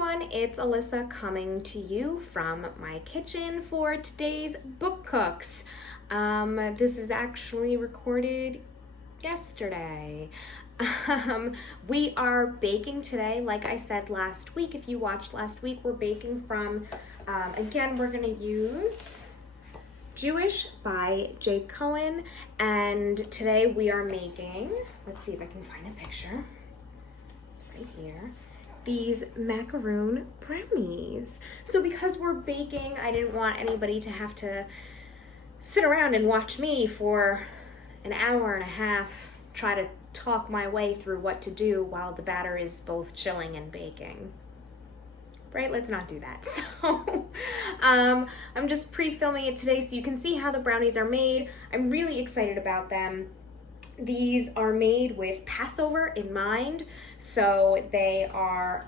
everyone, it's Alyssa coming to you from my kitchen for today's book cooks. This is actually recorded yesterday. We are baking today, like I said last week. If you watched last week, we're baking from, again, we're gonna use Jewish by Jake Cohen, and today we are making, let's see if I can find a picture. It's right here. These macaroon brownies. So because we're baking, I didn't want anybody to have to sit around and watch me for an hour and a half try to talk my way through what to do while the batter is both chilling and baking. Right? Let's not do that. So I'm just pre-filming it today so you can see how the brownies are made. I'm really excited about them. These are made with Passover in mind, so they are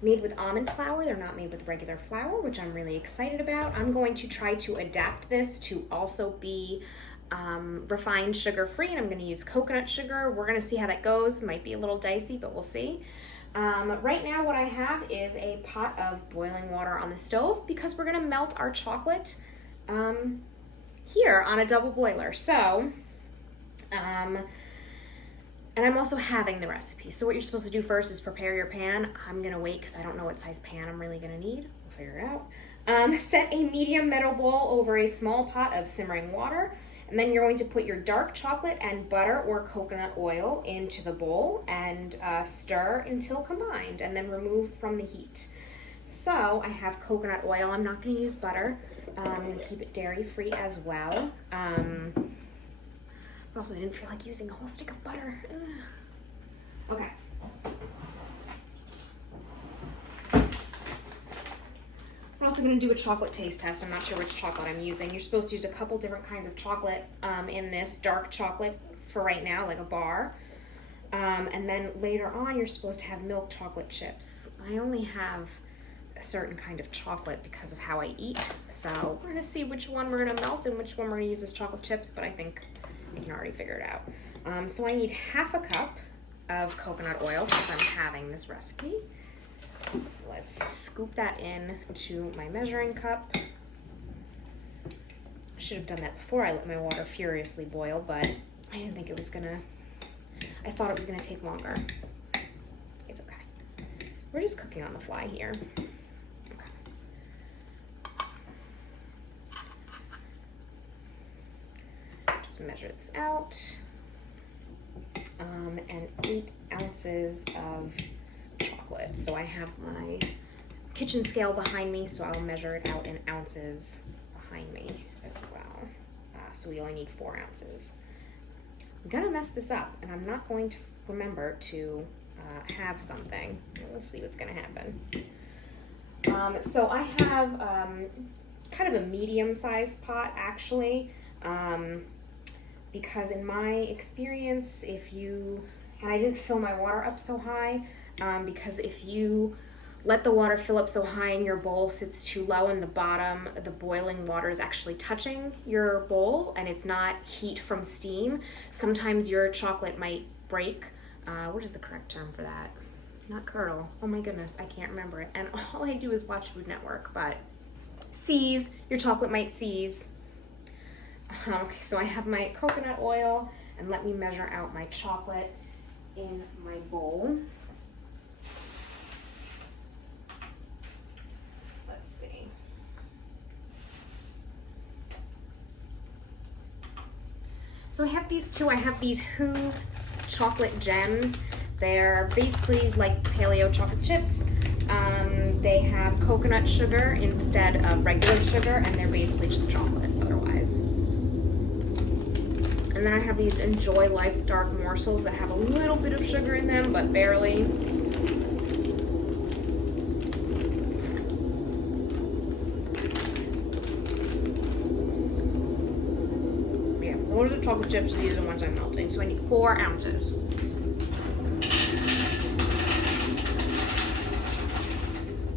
made with almond flour. They're not made with regular flour, which I'm really excited about. I'm going to try to adapt this to also be refined sugar-free, and I'm going to use coconut sugar. We're going to see how that goes. Might be a little dicey, but we'll see. Right now what I have is a pot of boiling water on the stove because we're going to melt our chocolate here on a double boiler. So and I'm also having the recipe. So what you're supposed to do first is prepare your pan. I'm gonna wait because I don't know what size pan I'm really gonna need. We'll figure it out. Set a medium metal bowl over a small pot of simmering water, and then you're going to put your dark chocolate and butter or coconut oil into the bowl and stir until combined, and then remove from the heat. So I have coconut oil. I'm not gonna use butter. I'm gonna keep it dairy-free as well. But also I didn't feel like using a whole stick of butter. Ugh. Okay. We're also going to do a chocolate taste test. I'm not sure which chocolate I'm using. You're supposed to use a couple different kinds of chocolate in this. Dark chocolate for right now, like a bar. And then later on, you're supposed to have milk chocolate chips. I only have a certain kind of chocolate because of how I eat. So we're going to see which one we're going to melt and which one we're going to use as chocolate chips, but I think I can already figure it out. So I need half a cup of coconut oil since I'm having this recipe. So let's scoop that in to my measuring cup. I should have done that before I let my water furiously boil, but I didn't think it was gonna, I thought it was gonna take longer. It's okay. We're just cooking on the fly here. Measure this out, and 8 ounces of chocolate. So I have my kitchen scale behind me, so I'll measure it out in ounces behind me as well. So we only need 4 ounces. I'm gonna mess this up, and I'm not going to remember to have something. We'll see what's gonna happen. So I have kind of a medium-sized pot, actually. Because in my experience, and I didn't fill my water up so high, because if you let the water fill up so high and your bowl sits too low in the bottom, the boiling water is actually touching your bowl and it's not heat from steam. Sometimes your chocolate might break. What is the correct term for that? Not curdle. Oh my goodness, I can't remember it. And all I do is watch Food Network, but seize, your chocolate might seize. Okay, so I have my coconut oil, and let me measure out my chocolate in my bowl. Let's see. So I have these two. I have these Who chocolate gems. They're basically like paleo chocolate chips. They have coconut sugar instead of regular sugar, and they're basically just chocolate otherwise. And then I have these Enjoy Life dark morsels that have a little bit of sugar in them, but barely. Yeah, those are chocolate chips. These are the ones I'm melting. So I need 4 ounces.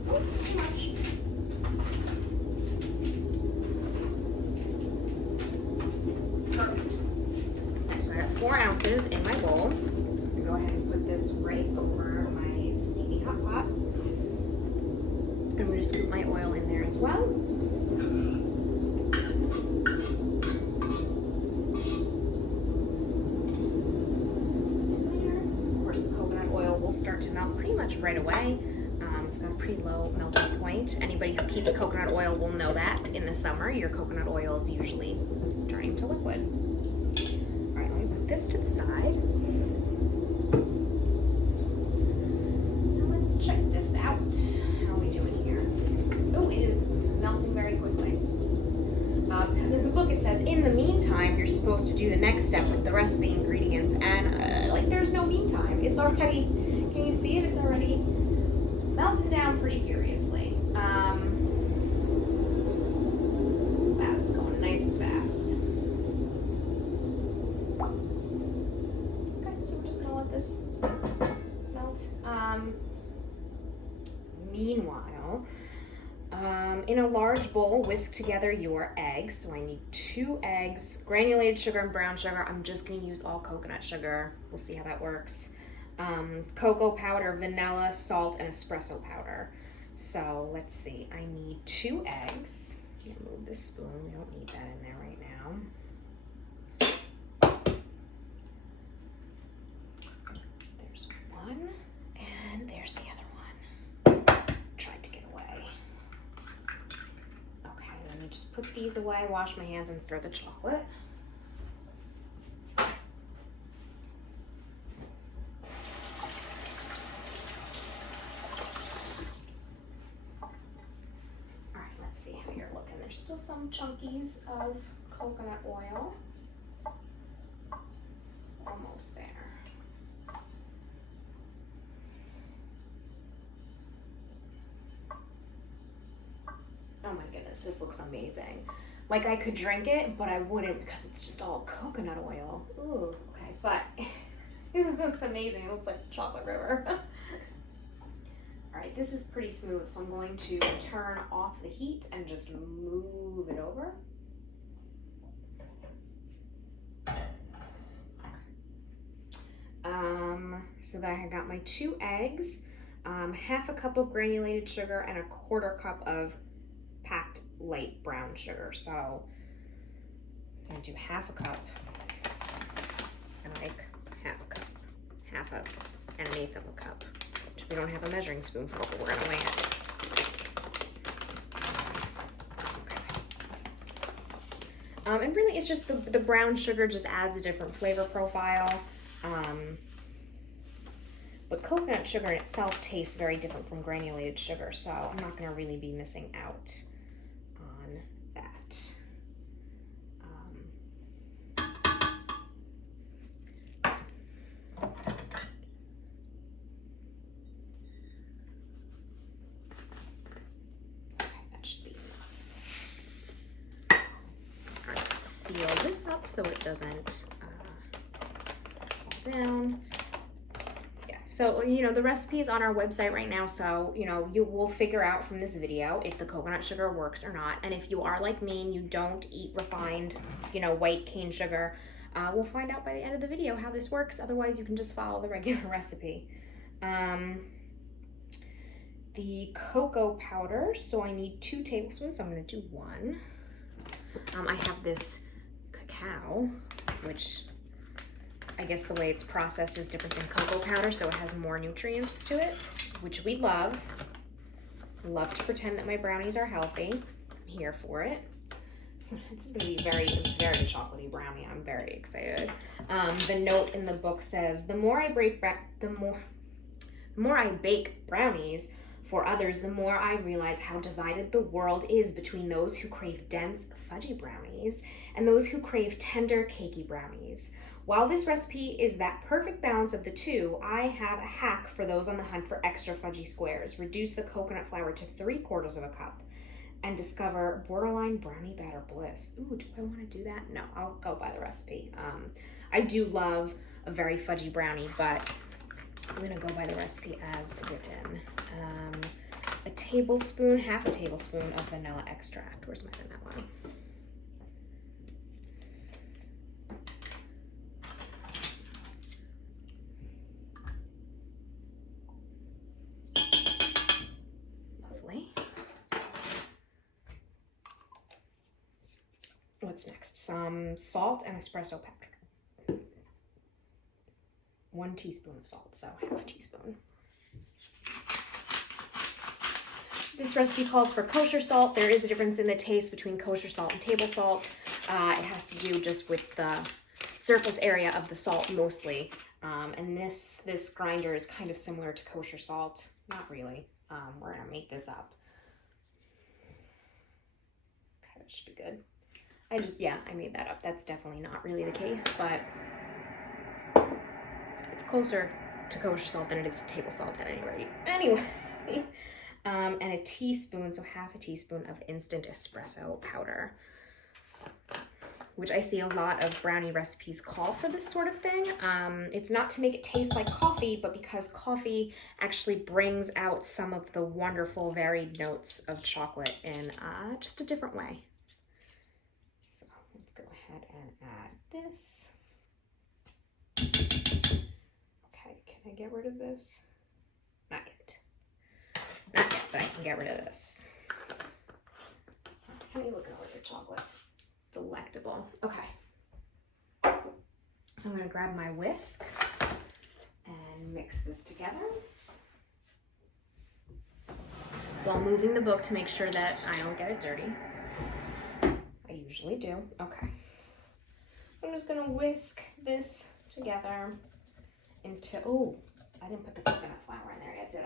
Oh, too much. Perfect. 4 ounces in my bowl. I'm gonna go ahead and put this right over my steamy hot pot. scoop my oil in there as well. Of course, the coconut oil will start to melt pretty much right away. It's got a pretty low melting point. Anybody who keeps coconut oil will know that in the summer, your coconut oil is usually turning to liquid. All right, let me put this to the side. Now let's check this out. How are we doing here? Oh, it is melting very quickly. Because in the book it says, in the meantime, you're supposed to do the next step with the rest of the ingredients, and like there's no meantime. It's already, can you see it? It's already melted down pretty furiously. Wow, it's going nice and fast. Okay, so we're just gonna let this melt. Meanwhile, in a large bowl, whisk together your eggs. So I need 2 eggs, granulated sugar and brown sugar. I'm just gonna use all coconut sugar. We'll see how that works. Cocoa powder, vanilla, salt, and espresso powder. So let's see, I need 2 eggs. I'm gonna move this spoon, we don't need that in there right now. There's one, and there's the other one. Tried to get away. Okay, let me just put these away, wash my hands, and stir the chocolate. There's still some chunkies of coconut oil. Almost there. Oh my goodness, this looks amazing. Like I could drink it, but I wouldn't because it's just all coconut oil. Ooh, okay, but it looks amazing. It looks like a chocolate river. All right, this is pretty smooth, so I'm going to turn off the heat and just move it over. So that I got my 2 eggs, half a cup of granulated sugar, and a 1/4 cup of packed light brown sugar. So I'm gonna do half a cup, and like half and 1/8 of a cup. We don't have a measuring spoon for it, but we're gonna weigh it. Okay. And really it's just the brown sugar just adds a different flavor profile. But coconut sugar in itself tastes very different from granulated sugar, so I'm not gonna really be missing out on that. Seal this up so it doesn't fall down. Yeah, so you know the recipe is on our website right now, so you know you will figure out from this video if the coconut sugar works or not. And if you are like me and you don't eat refined, you know, white cane sugar, we'll find out by the end of the video how this works. Otherwise, you can just follow the regular recipe. The cocoa powder, so I need 2 tablespoons, so I'm going to do 1. I have this cacao, which I guess the way it's processed is different than cocoa powder, so it has more nutrients to it, which we love. Love to pretend that my brownies are healthy. I'm here for it. This is gonna be very, very chocolatey brownie. I'm very excited. The note in the book says, the more I bake brownies for others, the more I realize how divided the world is between those who crave dense, fudgy brownies and those who crave tender, cakey brownies. While this recipe is that perfect balance of the two, I have a hack for those on the hunt for extra fudgy squares. Reduce the coconut flour to 3/4 of a cup and discover borderline brownie batter bliss. Ooh, do I want to do that? No, I'll go by the recipe. I do love a very fudgy brownie, but I'm gonna go by the recipe as written. A tablespoon, half a tablespoon of vanilla extract. Where's my vanilla? Lovely. what's next? Some salt and espresso powder. 1 teaspoon of salt, so half a teaspoon. This recipe calls for kosher salt. There is a difference in the taste between kosher salt and table salt. It has to do just with the surface area of the salt mostly. And this grinder is kind of similar to kosher salt. Not really. We're gonna make this up. Okay, that should be good. I made that up. That's definitely not really the case, but it's closer to kosher salt than it is to table salt at any rate. Anyway, and a teaspoon, so half a teaspoon of instant espresso powder, which I see a lot of brownie recipes call for this sort of thing. It's not to make it taste like coffee, but because coffee actually brings out some of the wonderful varied notes of chocolate in just a different way. So let's go ahead and add this. Okay, can I get rid of this? Not yet. Not yet, but I can get rid of this. How are you looking over your chocolate? Delectable. Okay. So I'm going to grab my whisk and mix this together while moving the book to make sure that I don't get it dirty. I usually do. Okay. I'm just going to whisk this together into, oh, I didn't put the coconut flour in there yet, did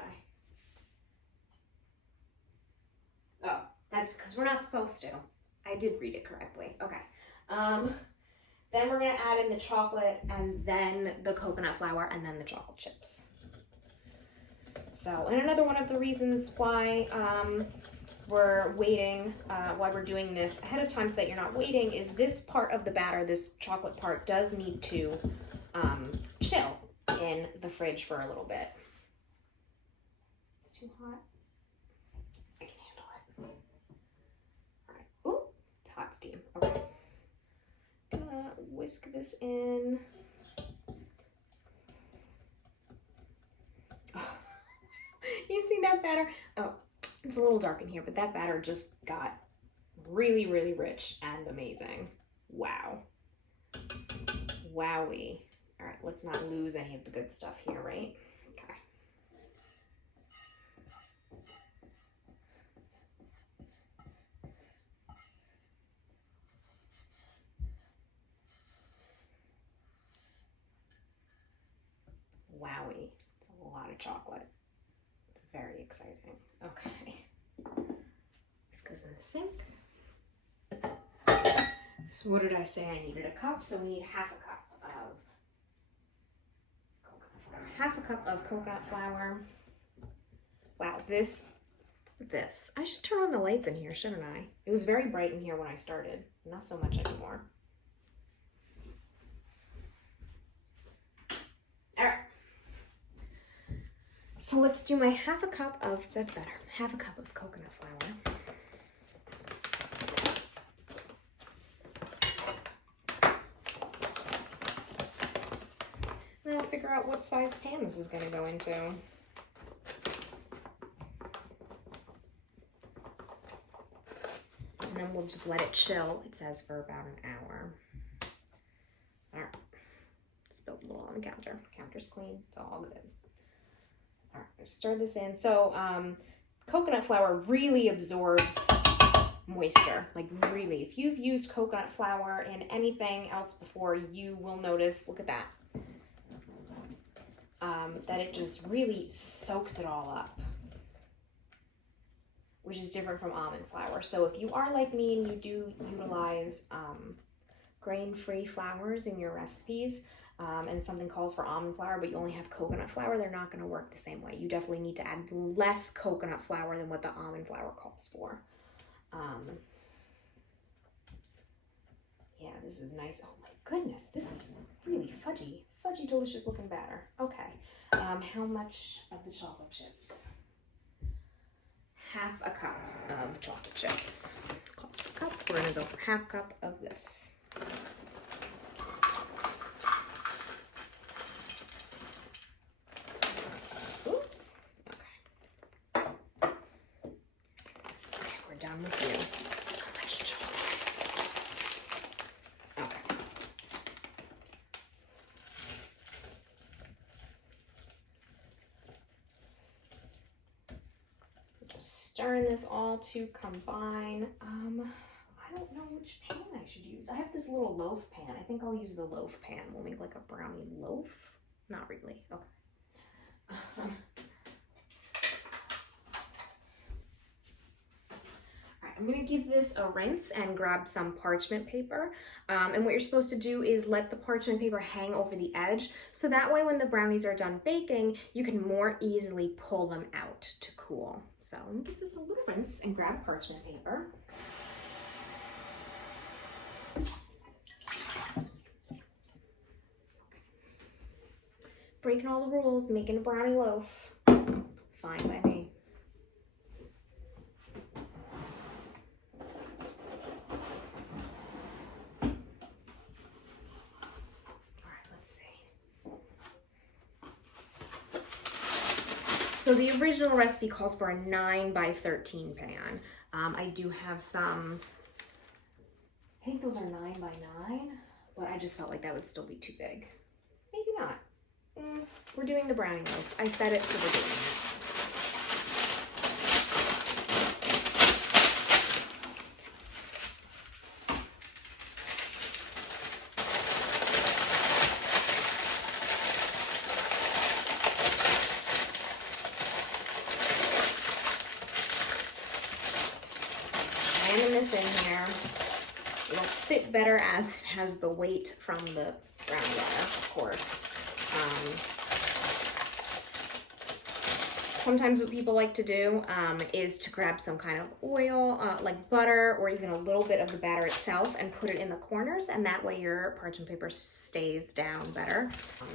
I? Oh, that's because we're not supposed to. I did read it correctly. Okay. Then we're going to add in the chocolate and then the coconut flour and then the chocolate chips. So, and another one of the reasons why we're waiting, why we're doing this ahead of time so that you're not waiting is this part of the batter, this chocolate part, does need to chill in the fridge for a little bit. It's too hot. I can handle it. All right. Ooh, it's hot steam. Okay. Gonna whisk this in. Oh. You see that batter? Oh, it's a little dark in here, but that batter just got really, really rich and amazing. Wow. Wowie. All right, let's not lose any of the good stuff here, right? Okay. Wowie. It's a lot of chocolate. It's very exciting. Okay. This goes in the sink. So what did I say I needed? A cup, so we need half a cup of coconut flour. Half a cup of coconut flour. Wow, this. I should turn on the lights in here, shouldn't I? It was very bright in here when I started. Not so much anymore. All right. So let's do my half a cup of, that's better, half a cup of coconut flour. Then I'll figure out what size pan this is going to go into. And then we'll just let it chill, it says, for about an hour. All right. Spilled a little on the counter. Counter's clean. It's all good. All right, stir this in. So coconut flour really absorbs moisture, like really. If you've used coconut flour in anything else before, you will notice, look at that, that it just really soaks it all up, which is different from almond flour. So if you are like me and you do utilize grain-free flours in your recipes, and something calls for almond flour, but you only have coconut flour, they're not going to work the same way. You definitely need to add less coconut flour than what the almond flour calls for. Yeah, this is nice. Oh my goodness, this is really fudgy delicious looking batter. Okay, how much of the chocolate chips? Half a cup of chocolate chips. Calls for a cup. We're going to go for half a cup of this. Oops. Okay. Okay, we're done with you. So much chocolate. stirring this all to combine. I don't know which pan I should use. I have this little loaf pan. I think I'll use the loaf pan. We'll make like a brownie loaf. Not really. Okay. I'm gonna give this a rinse and grab some parchment paper. And what you're supposed to do is let the parchment paper hang over the edge, so that way when the brownies are done baking, you can more easily pull them out to cool. So let me give this a little rinse and grab parchment paper. Breaking all the rules, making a brownie loaf. Fine by me. So the original recipe calls for a 9 by 13 pan. I do have some, I think those are 9 by 9, but I just felt like that would still be too big. Maybe not. We're doing the brownie loaf. I said it, so we're doing it. Jamming this in here. It'll sit better as it has the weight from the brownie batter, of course. Sometimes what people like to do is to grab some kind of oil, like butter, or even a little bit of the batter itself and put it in the corners, and that way your parchment paper stays down better. All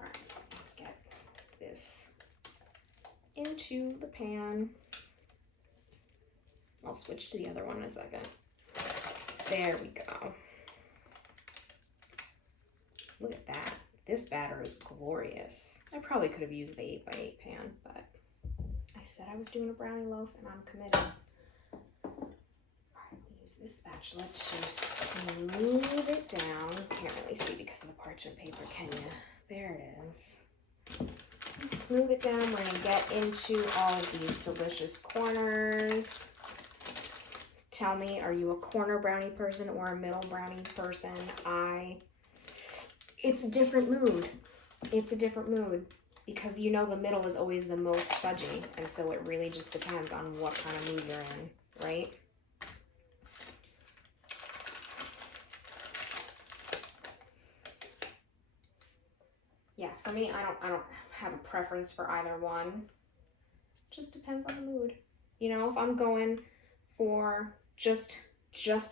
right, let's get this into the pan. I'll switch to the other one in a second. There we go. Look at that. This batter is glorious. I probably could have used the 8 by 8 pan, but I said I was doing a brownie loaf and I'm committed. All right, we'll use this spatula to smooth it down. Can't really see because of the parchment paper, can you? There it is. Smooth it down. We're gonna get into all of these delicious corners. Tell me, are you a corner brownie person or a middle brownie person? It's a different mood. It's a different mood because you know the middle is always the most fudgy, and so it really just depends on what kind of mood you're in, right? Yeah, for me, I don't have a preference for either one. Just depends on the mood. You know, if I'm going for just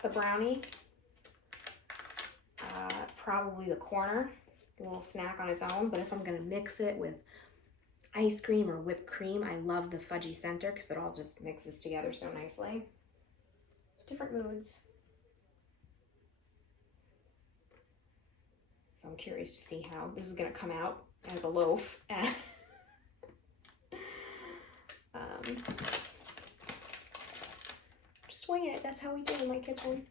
the brownie, probably the corner, a little snack on its own. But if I'm gonna mix it with ice cream or whipped cream, I love the fudgy center because it all just mixes together so nicely. Different moods. So I'm curious to see how this is gonna come out as a loaf. Just wing it, that's how we do in my kitchen.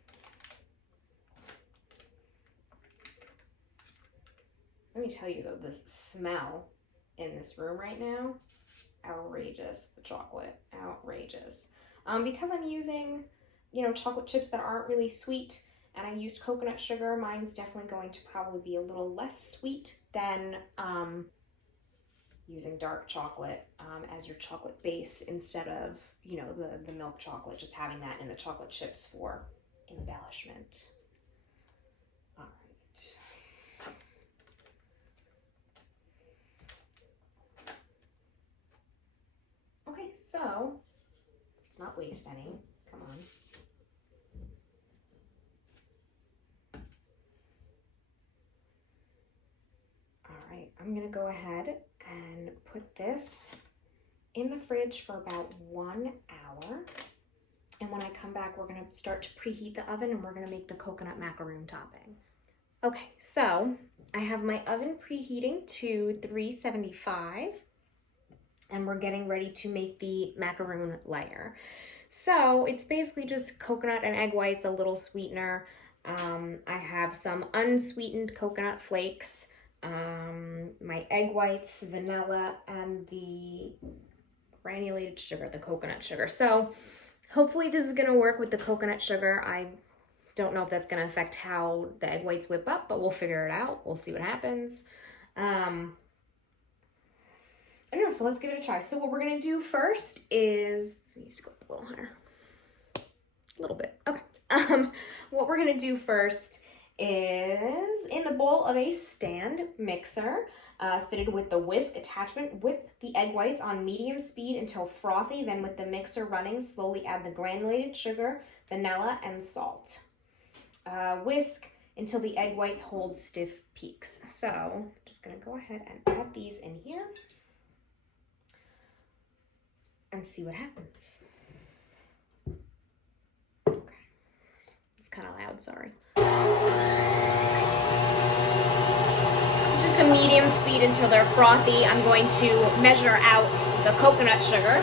Let me tell you though, the smell in this room right now, outrageous. The chocolate, outrageous. Because I'm using, you know, chocolate chips that aren't really sweet, and I used coconut sugar, mine's definitely going to probably be a little less sweet than using dark chocolate as your chocolate base instead of, you know, the milk chocolate, just having that in the chocolate chips for embellishment. All right. Okay, so let's not waste any. Come on. All right, I'm gonna go ahead and put this in the fridge for about 1 hour. And when I come back, we're gonna start to preheat the oven and we're gonna make the coconut macaroon topping. Okay, so I have my oven preheating to 375. And we're getting ready to make the macaroon layer. So it's basically just coconut and egg whites, a little sweetener. I have some unsweetened coconut flakes, my egg whites, vanilla, and the granulated sugar, the coconut sugar. So hopefully this is gonna work with the coconut sugar. I don't know if that's gonna affect how the egg whites whip up, but we'll figure it out. We'll see what happens. I don't know, so let's give it a try. So what we're gonna do first is, it needs to go up a little higher. A little bit, okay. What we're gonna do first is, in the bowl of a stand mixer, fitted with the whisk attachment, whip the egg whites on medium speed until frothy. Then with the mixer running, slowly add the granulated sugar, vanilla, and salt. Whisk until the egg whites hold stiff peaks. So I'm just gonna go ahead and add these in here and see what happens. Okay, it's kind of loud, sorry. This is just a medium speed until they're frothy. I'm going to measure out the coconut sugar.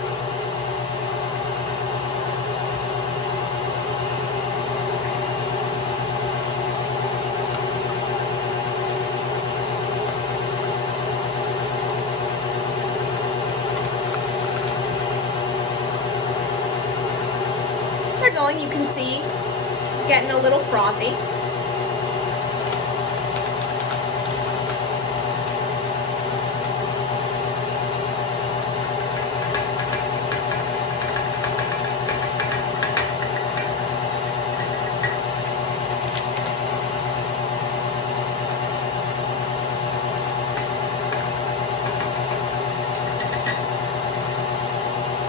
They're going, you can see, getting a little frothy.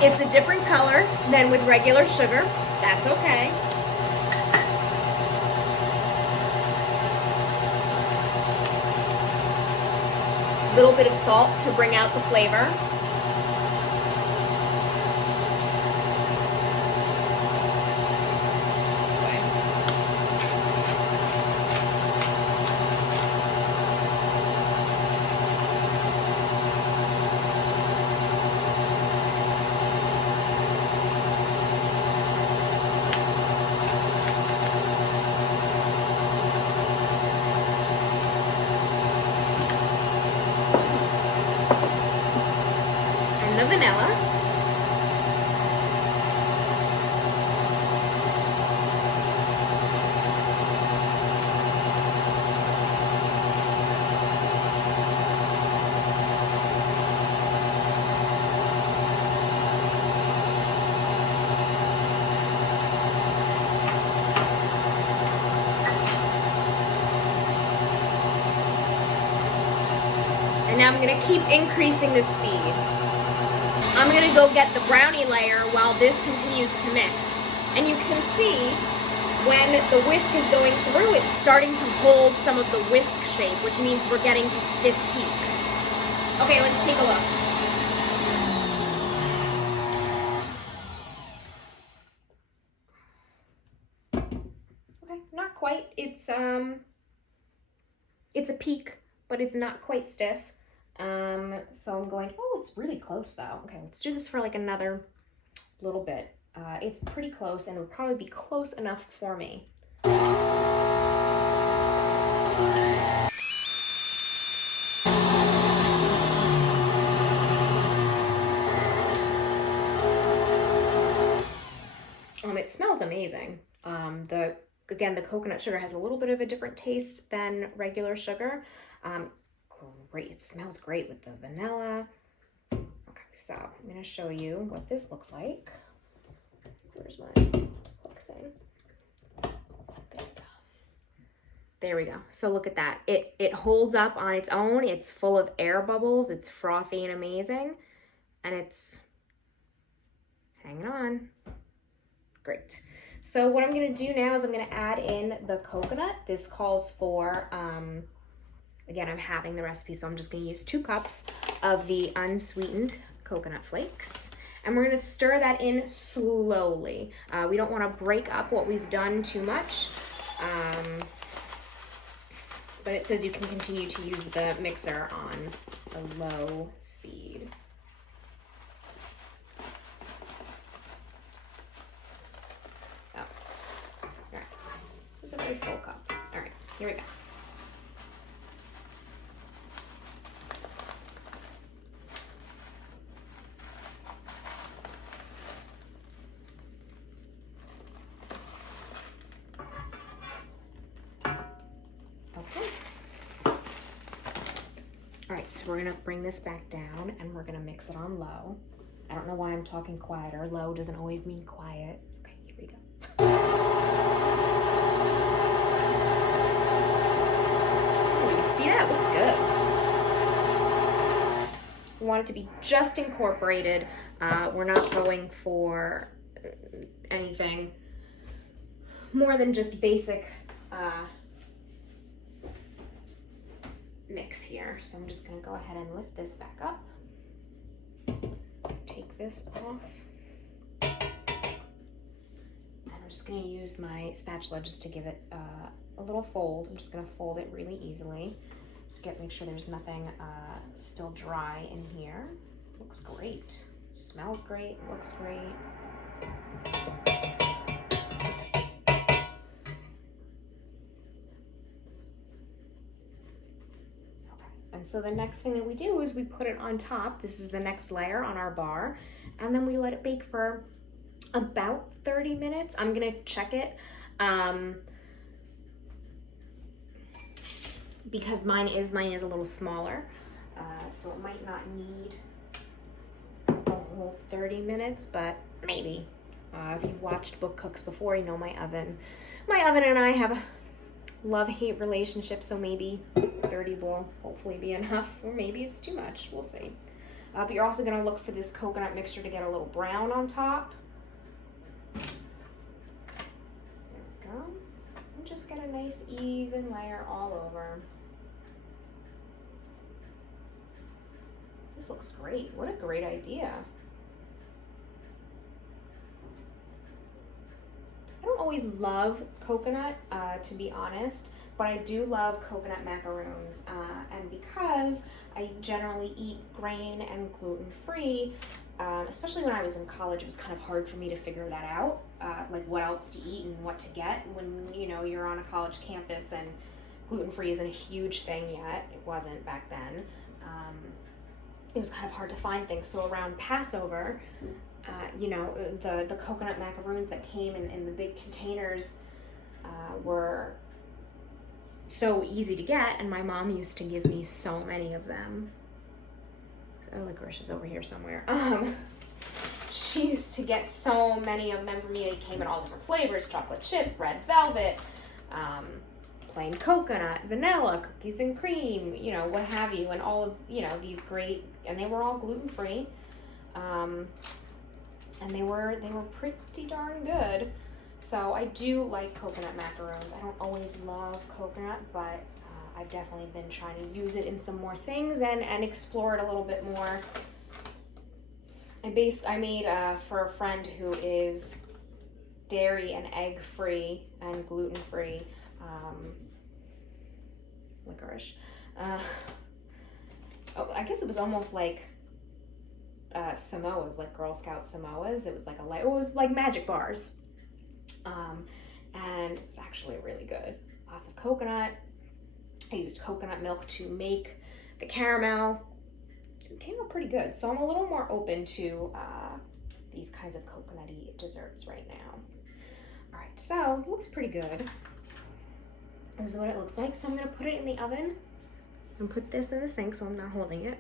It's a different color than with regular sugar. That's okay. A little bit of salt to bring out the flavor. This way. The vanilla. And now I'm going to keep increasing the speed. I'm gonna go get the brownie layer while this continues to mix. And you can see when the whisk is going through, it's starting to hold some of the whisk shape, which means we're getting to stiff peaks. Okay, let's take a look. Okay, not quite. It's a peak, but it's not quite stiff. So I'm going, oh, it's really close though. Okay, let's do this for like another little bit. It's pretty close and it would probably be close enough for me. It smells amazing. Again, the coconut sugar has a little bit of a different taste than regular sugar. Great, it smells great with the vanilla. Okay, so I'm gonna show you what this looks like. Where's my hook thing? There we go. So look at that. It holds up on its own. It's full of air bubbles. It's frothy and amazing. And it's hanging on. Great. So what I'm gonna do now is I'm gonna add in the coconut. This calls for, again, I'm having the recipe, so I'm just gonna use 2 cups of the unsweetened coconut flakes. And we're gonna stir that in slowly. We don't wanna break up what we've done too much. But it says you can continue to use the mixer on a low speed. Oh, all right, that's a pretty full cup. All right, here we go. so we're gonna bring this back down and we're gonna mix it on low. I don't know why I'm talking quieter. Low doesn't always mean quiet. Okay, here we go. Oh, you see that? It looks good. We want it to be just incorporated. We're not going for anything more than just basic mix here. So I'm just gonna go ahead and lift this back up. Take this off. And I'm just gonna use my spatula just to give it a little fold. I'm just gonna fold it really easily. Just make sure there's nothing still dry in here. Looks great. Smells great, looks great. And so the next thing that we do is we put it on top. This is the next layer on our bar. And then we let it bake for about 30 minutes. I'm gonna check it because mine is a little smaller. So it might not need a whole 30 minutes, but maybe. If you've watched Book Cooks before, you know my oven. My oven and I have a love-hate relationship, so maybe 30 will hopefully be enough, or maybe it's too much. We'll see. But you're also gonna look for this coconut mixture to get a little brown on top. There we go. And just get a nice even layer all over. This looks great. What a great idea. I don't always love coconut, to be honest, but I do love coconut macaroons. And because I generally eat grain and gluten-free, especially when I was in college, it was kind of hard for me to figure that out, like what else to eat and what to get when, you know, you're on a college campus and gluten-free isn't a huge thing yet. It wasn't back then. It was kind of hard to find things. So around Passover, you know, the coconut macaroons that came in the big containers were so easy to get, and my mom used to give me so many of them. Oh, Licorice is over here somewhere. She used to get so many of them for me. They came in all different flavors: chocolate chip, red velvet, plain coconut, vanilla, cookies and cream, you know, what have you, and all of, you know, these great, and they were all gluten-free. And they were pretty darn good. So I do like coconut macaroons. I don't always love coconut, but I've definitely been trying to use it in some more things and explore it a little bit more. I made for a friend who is dairy and egg free and gluten free licorice. I guess it was almost like Samoas, like Girl Scout Samoas. It was like magic bars. And it was actually really good. Lots of coconut. I used coconut milk to make the caramel. It came out pretty good. So I'm a little more open to these kinds of coconutty desserts right now. All right, so it looks pretty good. This is what it looks like. So I'm gonna put it in the oven and put this in the sink so I'm not holding it.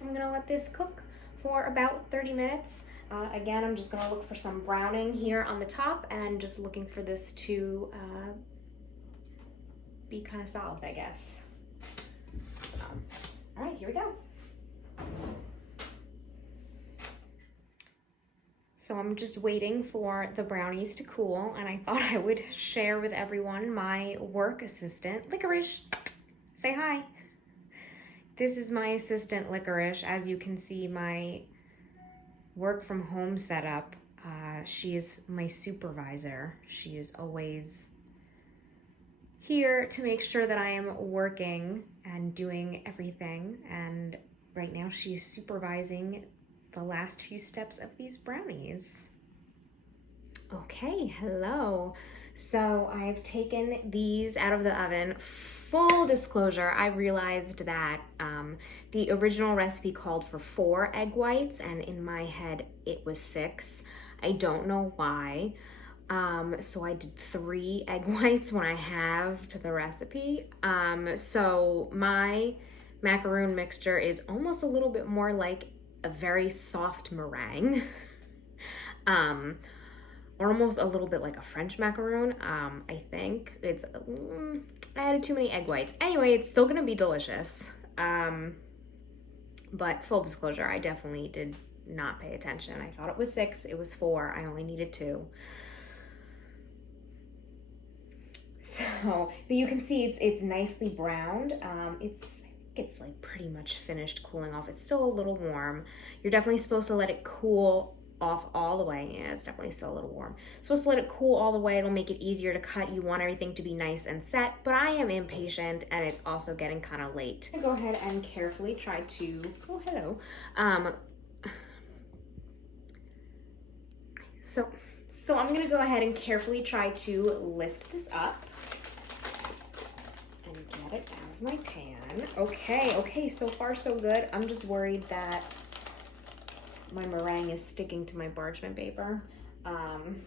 I'm gonna let this cook for about 30 minutes. Again, I'm just gonna look for some browning here on the top and just looking for this to be kind of solid, I guess. All right, here we go. So I'm just waiting for the brownies to cool, and I thought I would share with everyone my work assistant, Licorice. Say hi. This is my assistant, Licorice. As you can see, my work from home setup. She is my supervisor. She is always here to make sure that I am working and doing everything. And right now she's supervising the last few steps of these brownies. Okay, hello. So I've taken these out of the oven. Full disclosure, I realized that the original recipe called for 4 egg whites, and in my head it was 6. I don't know why, So I did 3 egg whites when I halved the recipe. So my macaroon mixture is almost a little bit more like a very soft meringue. Or almost a little bit like a French macaroon. I think it's, I added too many egg whites. Anyway, it's still gonna be delicious. But full disclosure, I definitely did not pay attention. I thought it was 6, it was 4. I only needed 2. So, but you can see it's nicely browned. It's like pretty much finished cooling off. It's still a little warm. You're definitely supposed to let it cool off all the way. Yeah, it's definitely still a little warm. Supposed to let it cool all the way. It'll make it easier to cut. You want everything to be nice and set, but I am impatient and it's also getting kind of late. Go ahead and carefully try to, oh, hello. So I'm gonna go ahead and carefully try to lift this up and get it out of my pan. Okay, so far so good. I'm just worried that my meringue is sticking to my parchment paper. And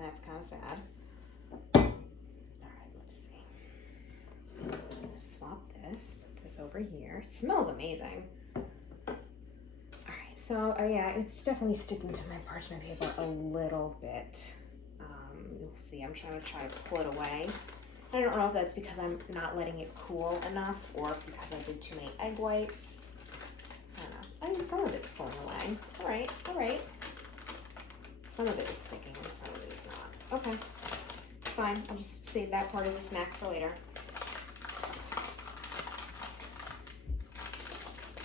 that's kind of sad. All right, let's see. I'm gonna swap this, put this over here. It smells amazing. So yeah, it's definitely sticking to my parchment paper a little bit. You'll see, I'm trying to pull it away. I don't know if that's because I'm not letting it cool enough or because I did too many egg whites. I don't know. I mean, some of it's pulling away. All right. Some of it is sticking and some of it is not. Okay, it's fine. I'll just save that part as a snack for later.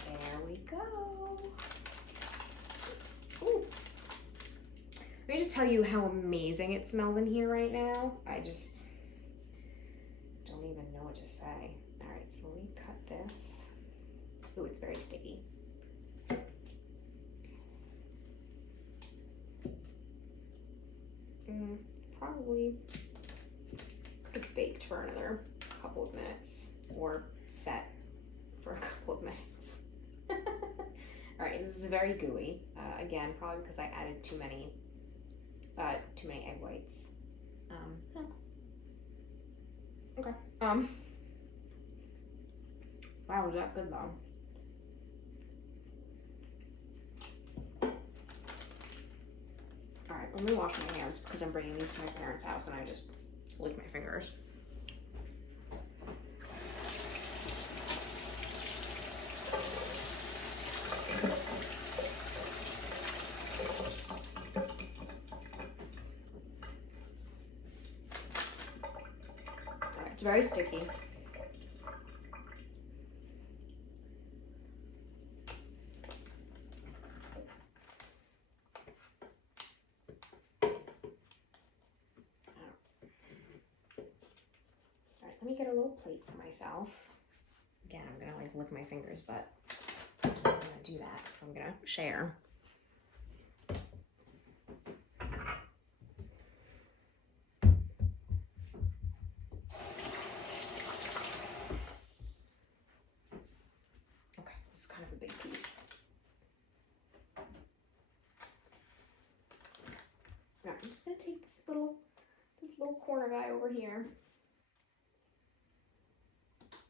There we go. Ooh. Let me just tell you how amazing it smells in here right now. I just don't even know what to say. All right, so let me cut this. Ooh, it's very sticky. Probably could have baked for another couple of minutes or set for a couple of minutes. All right, this is very gooey. Again, probably because I added too many egg whites. Okay. Wow, was that good though? All right, let me wash my hands because I'm bringing these to my parents' house and I just lick my fingers. It's very sticky. All right, let me get a little plate for myself. Again, I'm gonna like lick my fingers, but I'm gonna do that if I'm gonna share. Kind of a big piece. All right, I'm just gonna take this little corner guy over here.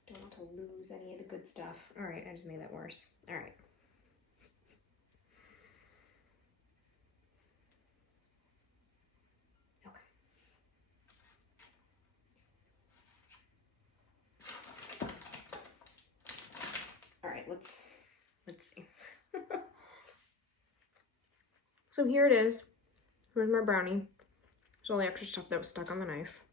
Don't want to lose any of the good stuff. All right, I just made that worse. All right. Okay. All right, let's see. So here it is. Here's my brownie. There's all the extra stuff that was stuck on the knife.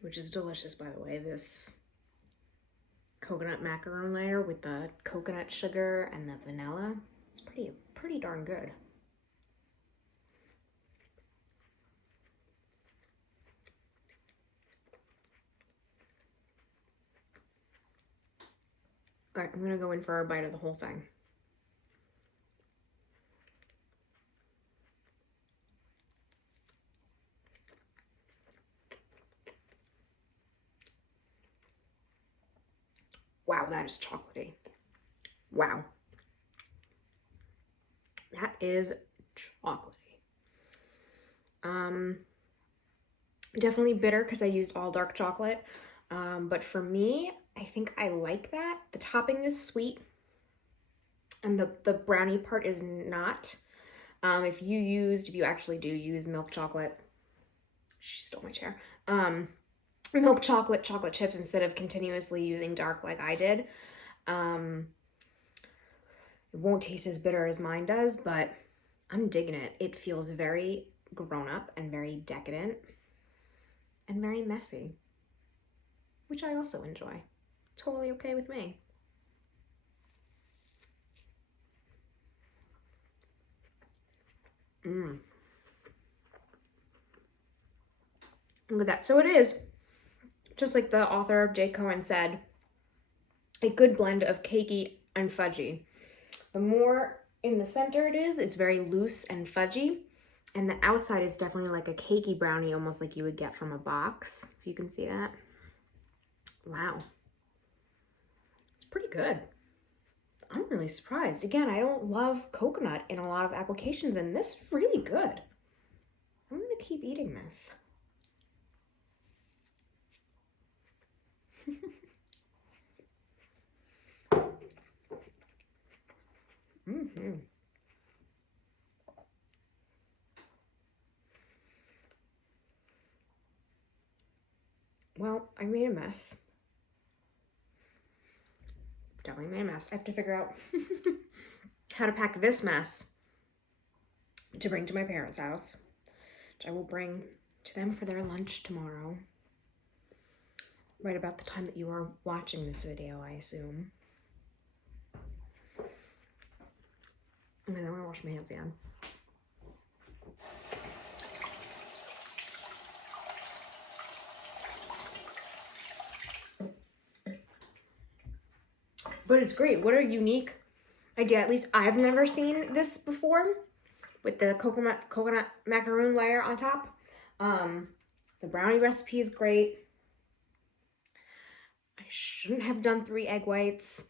Which is delicious, by the way. This coconut macaroon layer with the coconut sugar and the vanilla. It's pretty darn good. All right, I'm gonna go in for a bite of the whole thing. Wow, that is chocolatey. Wow. That is chocolatey. Definitely bitter because I used all dark chocolate. But for me, I think I like that. The topping is sweet and the brownie part is not. If you actually do use milk chocolate, she stole my chair. Milk chocolate chips instead of continuously using dark like I did. It won't taste as bitter as mine does, but I'm digging it. It feels very grown up and very decadent and very messy, which I also enjoy. Totally okay with me. Look at that. So it is, just like the author of Jake Cohen said, a good blend of cakey and fudgy. The more in the center it is, it's very loose and fudgy. And the outside is definitely like a cakey brownie, almost like you would get from a box, if you can see that. Wow. It's pretty good. I'm really surprised. Again, I don't love coconut in a lot of applications, and this is really good. I'm gonna keep eating this. Well, I made a mess. Definitely made a mess. I have to figure out how to pack this mess to bring to my parents' house, which I will bring to them for their lunch tomorrow. Right about the time that you are watching this video, I assume. Okay, then I'm gonna wash my hands again. But it's great. What a unique idea. At least I've never seen this before with the coconut macaroon layer on top. The brownie recipe is great. I shouldn't have done 3 egg whites.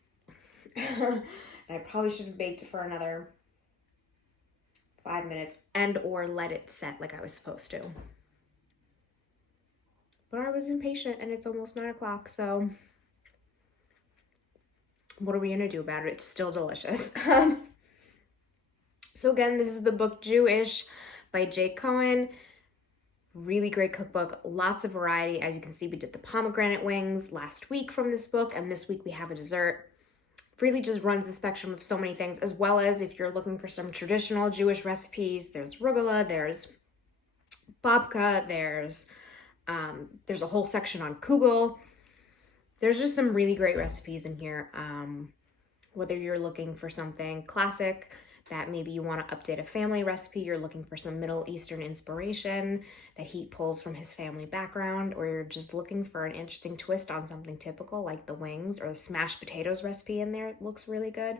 And I probably should have baked it for another 5 minutes and or let it set like I was supposed to. But I was impatient and it's almost 9 o'clock, so what are we gonna do about it? It's still delicious. So again, this is the book Jewish by Jake Cohen. Really great cookbook, lots of variety. As you can see, we did the pomegranate wings last week from this book, and this week we have a dessert. Really just runs the spectrum of so many things, as well as if you're looking for some traditional Jewish recipes, there's rugula, there's babka, there's a whole section on kugel. There's just some really great recipes in here. Whether you're looking for something classic that maybe you want to update a family recipe, you're looking for some Middle Eastern inspiration that he pulls from his family background, or you're just looking for an interesting twist on something typical like the wings or the smashed potatoes recipe in there, it looks really good.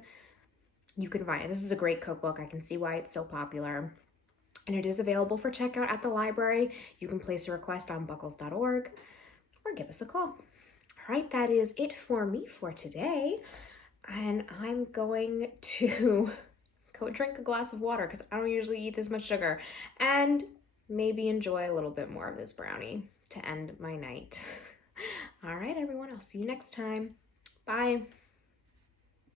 You can find it. This is a great cookbook. I can see why it's so popular. And it is available for checkout at the library. You can place a request on buckles.org or give us a call. All right, that is it for me for today. And I'm going to go drink a glass of water because I don't usually eat this much sugar, and maybe enjoy a little bit more of this brownie to end my night. All right, everyone, I'll see you next time. Bye.